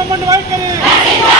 ప్రభుత్వం ఉండి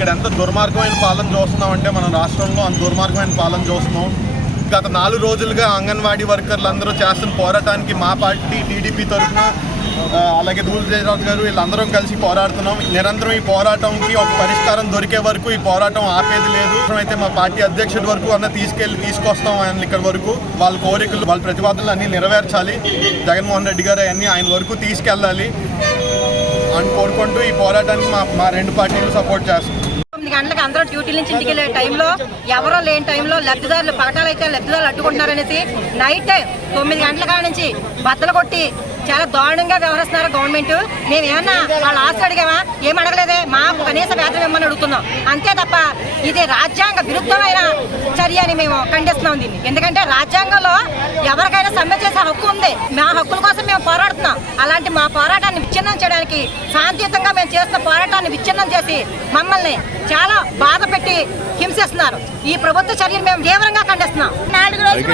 ఇక్కడ ఎంత దుర్మార్గమైన పాలన చూస్తున్నాం అంటే మన రాష్ట్రంలో అంత దుర్మార్గమైన పాలన చూస్తున్నాం. గత నాలుగు రోజులుగా అంగన్వాడీ వర్కర్లు అందరూ చేస్తున్న పోరాటానికి మా పార్టీ టీడీపీ తరఫున అలాగే దూల్ జయరాజు గారు వీళ్ళందరం కలిసి పోరాడుతున్నాం. నిరంతరం ఈ పోరాటంకి ఒక పరిష్కారం దొరికే వరకు ఈ పోరాటం ఆపేది లేదు. అయితే మా పార్టీ అధ్యక్షుడి వరకు అన్న తీసుకెళ్ళి తీసుకొస్తాం ఆయన ఇక్కడ వరకు. వాళ్ళ కోరికలు వాళ్ళ ప్రతిపాదనలు అన్ని నెరవేర్చాలి. జగన్మోహన్ రెడ్డి గారు అవన్నీ ఆయన వరకు తీసుకెళ్ళాలి. అని కోరుకుంటూ ఈ పోరాటానికి మా మా రెండు పార్టీలు సపోర్ట్ చేస్తాం తొమ్మిది గంటలకు అందరూ డ్యూటీ నుంచి ఇంటికి వెళ్ళే టైంలో ఎవరో లేని టైంలో లబ్ధిదారులు పగటాలు అయితే లబ్ధిదారులు అడ్డుకుంటున్నారనేసి నైట్ టైం తొమ్మిది గంటల కాడ నుంచి బద్దలు కొట్టి చాలా దారుణంగా వ్యవహరిస్తున్నారు గవర్నమెంట్. మేము ఏమన్నా వాళ్ళ ఆస్తి అడిగామా? ఏం అడగలేదే? మాకు కనీస వేతనం ఇమ్మని అడుగుతున్నాం. అంతే తప్ప ఇది రాజ్యాంగ విరుద్ధమైన చర్య అని మేము ఖండిస్తున్నాం దీన్ని. ఎందుకంటే రాజ్యాంగంలో ఎవరికైనా సమ్మె చేసే హక్కు ఉంది. మా హక్కుల కోసం మేము పోరాడుతున్నాం. అలాంటి మా పోరాటాన్ని విచ్ఛిన్నం చేయడానికి శాంతియుతంగా మేము చేస్తున్న పోరాటాన్ని విచ్ఛిన్నం చేసి మమ్మల్ని చాలా బాధ పెట్టి హింసిస్తున్నారు. ఈ ప్రభుత్వ చర్యలు మేము తీవ్రంగా ఖండిస్తున్నాం. నాలుగు రోజుల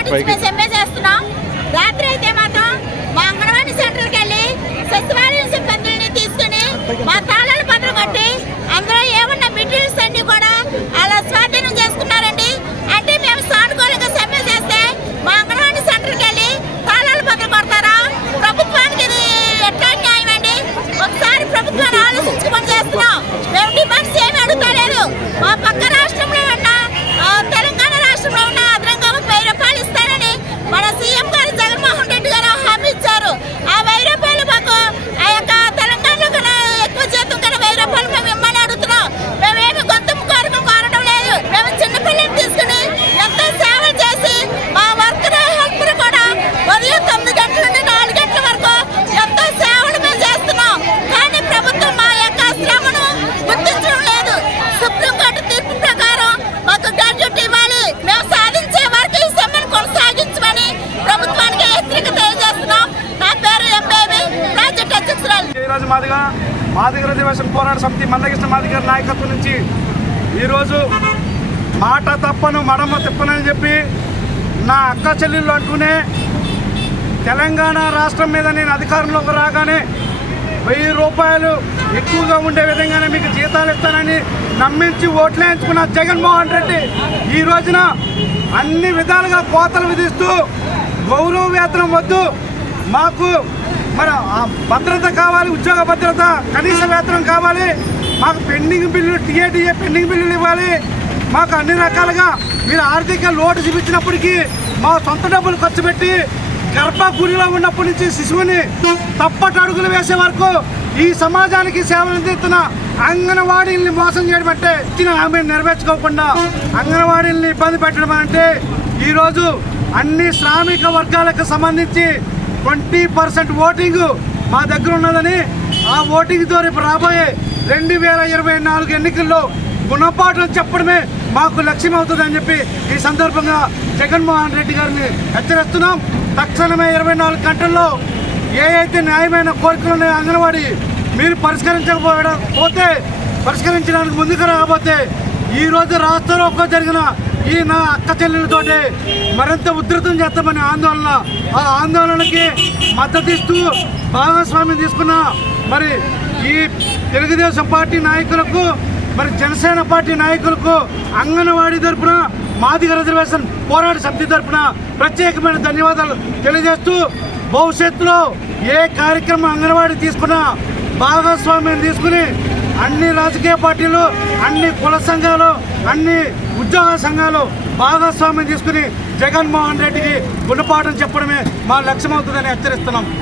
నాగరాజు మాదిగ మాదిగ రిజర్వేషన్ పోరాట సమితి మందకృష్ణ మాదిగ నాయకత్వం నుంచి ఈరోజు మాట తప్పను మడమ తిప్పనని చెప్పి నా అక్క చెల్లెళ్ళు అంటూనే తెలంగాణ రాష్ట్రం మీద నేను అధికారంలోకి రాగానే వెయ్యి రూపాయలు ఎక్కువగా ఉండే విధంగానే మీకు జీతాలు ఇస్తానని నమ్మించి ఓట్లేయించుకున్న జగన్మోహన్ రెడ్డి ఈ రోజున అన్ని విధాలుగా కోతలు విధిస్తూ గౌరవ వేతనం వద్దు మాకు మరి ఆ భద్రత కావాలి ఉద్యోగ భద్రత కనీస వేతనం కావాలి. మాకు పెండింగ్ బిల్లులు టీఏటీఏ పెండింగ్ బిల్లులు ఇవ్వాలి. మాకు అన్ని రకాలుగా మీరు ఆర్థిక లోటు చూపించినప్పటికీ మా సొంత డబ్బులు ఖర్చు పెట్టి గర్భగుడిలో ఉన్నప్పటి నుంచి శిశువుని తప్పటి అడుగులు వేసే వరకు ఈ సమాజానికి సేవలు అందిస్తున్న అంగన్వాడీల్ని మోసం చేయడం అంటే ఇచ్చిన హామీని నెరవేర్చుకోకుండా అంగన్వాడీల్ని ఇబ్బంది పెట్టడం అంటే ఈరోజు అన్ని శ్రామిక వర్గాలకు సంబంధించి ట్వంటీ పర్సెంట్ ఓటింగ్ మా దగ్గర ఉన్నదని ఆ ఓటింగ్తో రేపు రాబోయే రెండు వేల ఇరవై నాలుగు ఎన్నికల్లో గుణపాఠం చెప్పడమే మాకు లక్ష్యం అవుతుందని చెప్పి ఈ సందర్భంగా జగన్మోహన్ రెడ్డి గారిని హెచ్చరిస్తున్నాం. తక్షణమే ఇరవై నాలుగు గంటల్లో ఏ అయితే న్యాయమైన కోరికలు ఉన్నాయో అంగన్వాడీ మీరు పరిష్కరించకపోవడం పోతే పరిష్కరించడానికి ముందుకు రాకపోతే ఈ రోజు రాష్ట్రంలో జరిగిన ఈ నా అక్క చెల్లెలతోటి మరింత ఉధృతం చేస్తామని ఆందోళన. ఆ ఆందోళనకి మద్దతు ఇస్తూ భాగస్వామ్యం తీసుకున్న మరి ఈ తెలుగుదేశం పార్టీ నాయకులకు మరి జనసేన పార్టీ నాయకులకు అంగన్వాడీ తరపున మాదిగ రిజర్వేషన్ పోరాట సమితి తరపున ప్రత్యేకమైన ధన్యవాదాలు తెలియజేస్తూ భవిష్యత్తులో ఏ కార్యక్రమం అంగన్వాడీ తీసుకున్నా భాగస్వామ్యం తీసుకుని అన్ని రాజకీయ పార్టీలు అన్ని కుల సంఘాలు అన్ని ఉద్యోగ సంఘాలు భాగస్వామ్యం తీసుకుని జగన్మోహన్ రెడ్డికి గుణపాఠం చెప్పడమే మా లక్ష్యమవుతుందని హెచ్చరిస్తున్నాం.